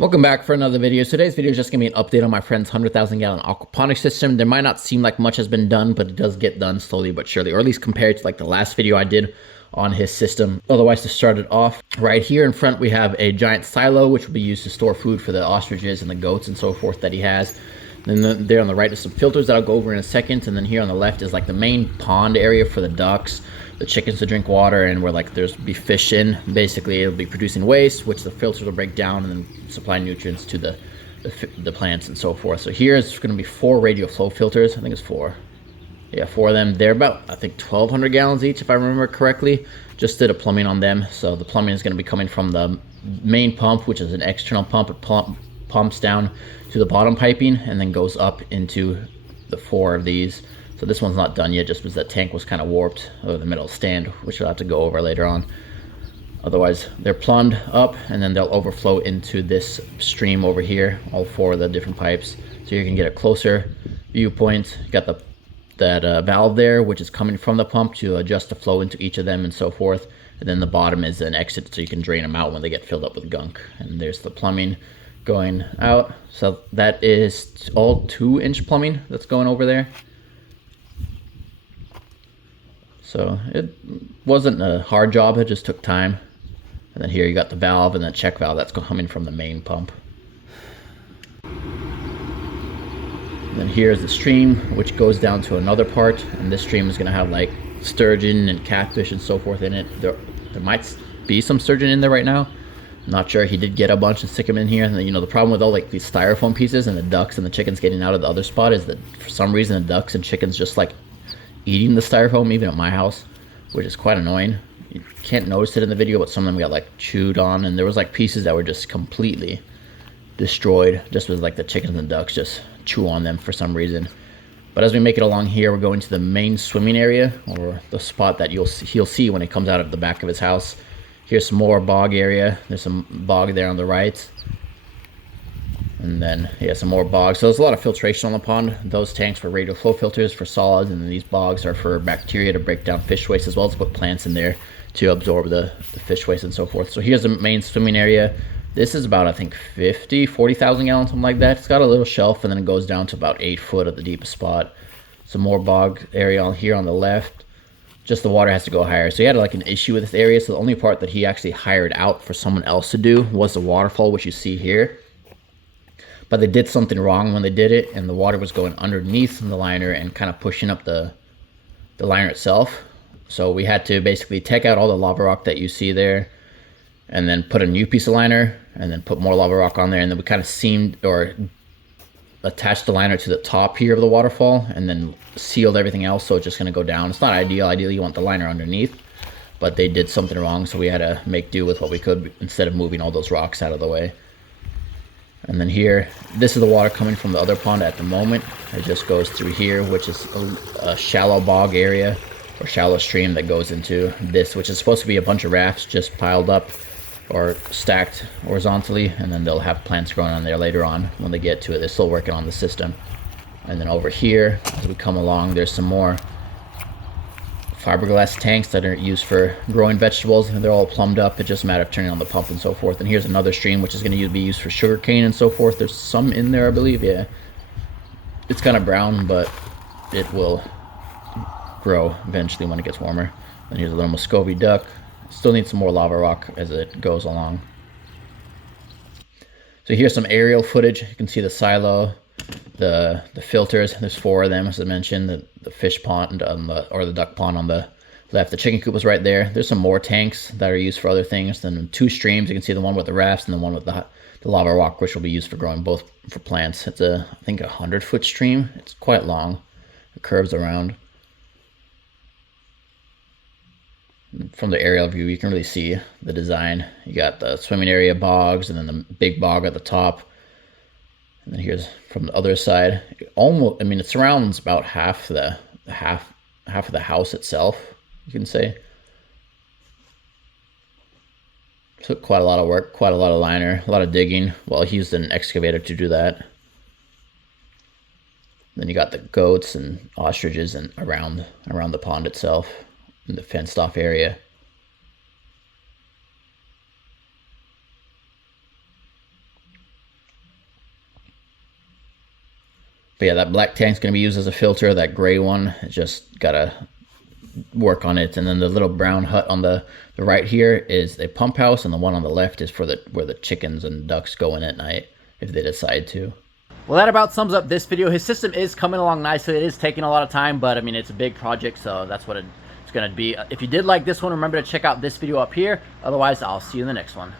Welcome back for another video. Today's video is just going to be an update on my friend's 100,000 gallon aquaponics system. There might not seem like much has been done, but it does get done slowly but surely, or at least compared to like the last video I did on his system. Otherwise, to start it off, right here in front we have a giant silo which will be used to store food for the ostriches and the goats and so forth that he has. Then there on the right is some filters that I'll go over in a second, and then here on the left is like the main pond area for the ducks, the chickens to drink water, and where like there's be fish in. Basically, it'll be producing waste, which the filters will break down and then supply nutrients to the plants and so forth. So here is going to be 4 radial flow filters. I think it's 4. Yeah, 4 of them. They're about, I think, 1,200 gallons each, if I remember correctly. Just did a plumbing on them. So the plumbing is going to be coming from the main pump, which is an external pump. It pumps down to the bottom piping and then goes up into the 4 of these. So this one's not done yet, just because that tank was kind of warped over the middle stand, which we'll have to go over later on. Otherwise, they're plumbed up and then they'll overflow into this stream over here, all 4 of the different pipes. So you can get a closer viewpoint. You got that valve there, which is coming from the pump to adjust the flow into each of them and so forth. And then the bottom is an exit, so you can drain them out when they get filled up with gunk. And there's the plumbing going out. So that is all 2-inch plumbing that's going over there. So it wasn't a hard job, it just took time. And then here you got the valve and the check valve that's coming from the main pump. And then here's the stream, which goes down to another part, and this stream is going to have like sturgeon and catfish and so forth in it. There might be some sturgeon in there right now. Not sure. He did get a bunch and stick them in here. And then, you know, the problem with all like these styrofoam pieces and the ducks and the chickens getting out of the other spot is that for some reason the ducks and chickens just like eating the styrofoam, even at my house, which is quite annoying. You can't notice it in the video, but some of them got like chewed on, and there was like pieces that were just completely destroyed, just with like the chickens and ducks just chew on them for some reason. But as we make it along here, we're going to the main swimming area, or the spot that he'll see when he comes out of the back of his house. Here's some more bog area. There's some bog there on the right. And then, yeah, some more bogs. So there's a lot of filtration on the pond. Those tanks for radial flow filters for solids, and then these bogs are for bacteria to break down fish waste, as well as put plants in there to absorb the fish waste and so forth. So here's the main swimming area. This is about, I think, 40,000 gallons, something like that. It's got a little shelf, and then it goes down to about 8 foot at the deepest spot. Some more bog area on here on the left. Just the water has to go higher. So he had like an issue with this area. So the only part that he actually hired out for someone else to do was the waterfall, which you see here. But they did something wrong when they did it, and the water was going underneath the liner and kind of pushing up the liner itself. So we had to basically take out all the lava rock that you see there, and then put a new piece of liner, and then put more lava rock on there, and then we kind of seamed or attached the liner to the top here of the waterfall, and then sealed everything else, so it's just going to go down. It's not ideal. Ideally, you want the liner underneath, but they did something wrong, so we had to make do with what we could instead of moving all those rocks out of the way. And then here, this is the water coming from the other pond at the moment. It just goes through here, which is a shallow bog area, or shallow stream that goes into this, which is supposed to be a bunch of rafts just piled up or stacked horizontally, and then they'll have plants growing on there later on when they get to it. They're still working on the system. And then over here, as we come along, there's some more fiberglass tanks that are used for growing vegetables, and they're all plumbed up. It's just a matter of turning on the pump and so forth. And here's another stream which is going to be used for sugar cane and so forth. There's some in there, I believe. Yeah, it's kind of brown, but it will grow eventually when it gets warmer. And here's a little Muscovy duck. Still needs some more lava rock as it goes along. So here's some aerial footage. You can see the silo, the filters. There's 4 of them, as I mentioned. The fish pond or the duck pond on the left. The chicken coop was right there. There's some more tanks that are used for other things. Then 2 streams. You can see the one with the rafts and the one with the lava rock, which will be used for growing both for plants. It's I think 100-foot stream. It's quite long. It curves around. From the aerial view, you can really see the design. You got the swimming area bogs, and then the big bog at the top. And then here's from the other side. Almost, I mean, it surrounds about half of the house itself, you can say. Took quite a lot of work, quite a lot of liner, a lot of digging. Well, he used an excavator to do that. Then you got the goats and ostriches and around the pond itself, in the fenced off area. But yeah, that black tank's going to be used as a filter. That gray one, just got to work on it. And then the little brown hut on the right here is a pump house, and the one on the left is for where the chickens and ducks go in at night if they decide to. Well, that about sums up this video. His system is coming along nicely. It is taking a lot of time, but I mean, it's a big project, so that's what it's going to be. If you did like this one, remember to check out this video up here. Otherwise, I'll see you in the next one.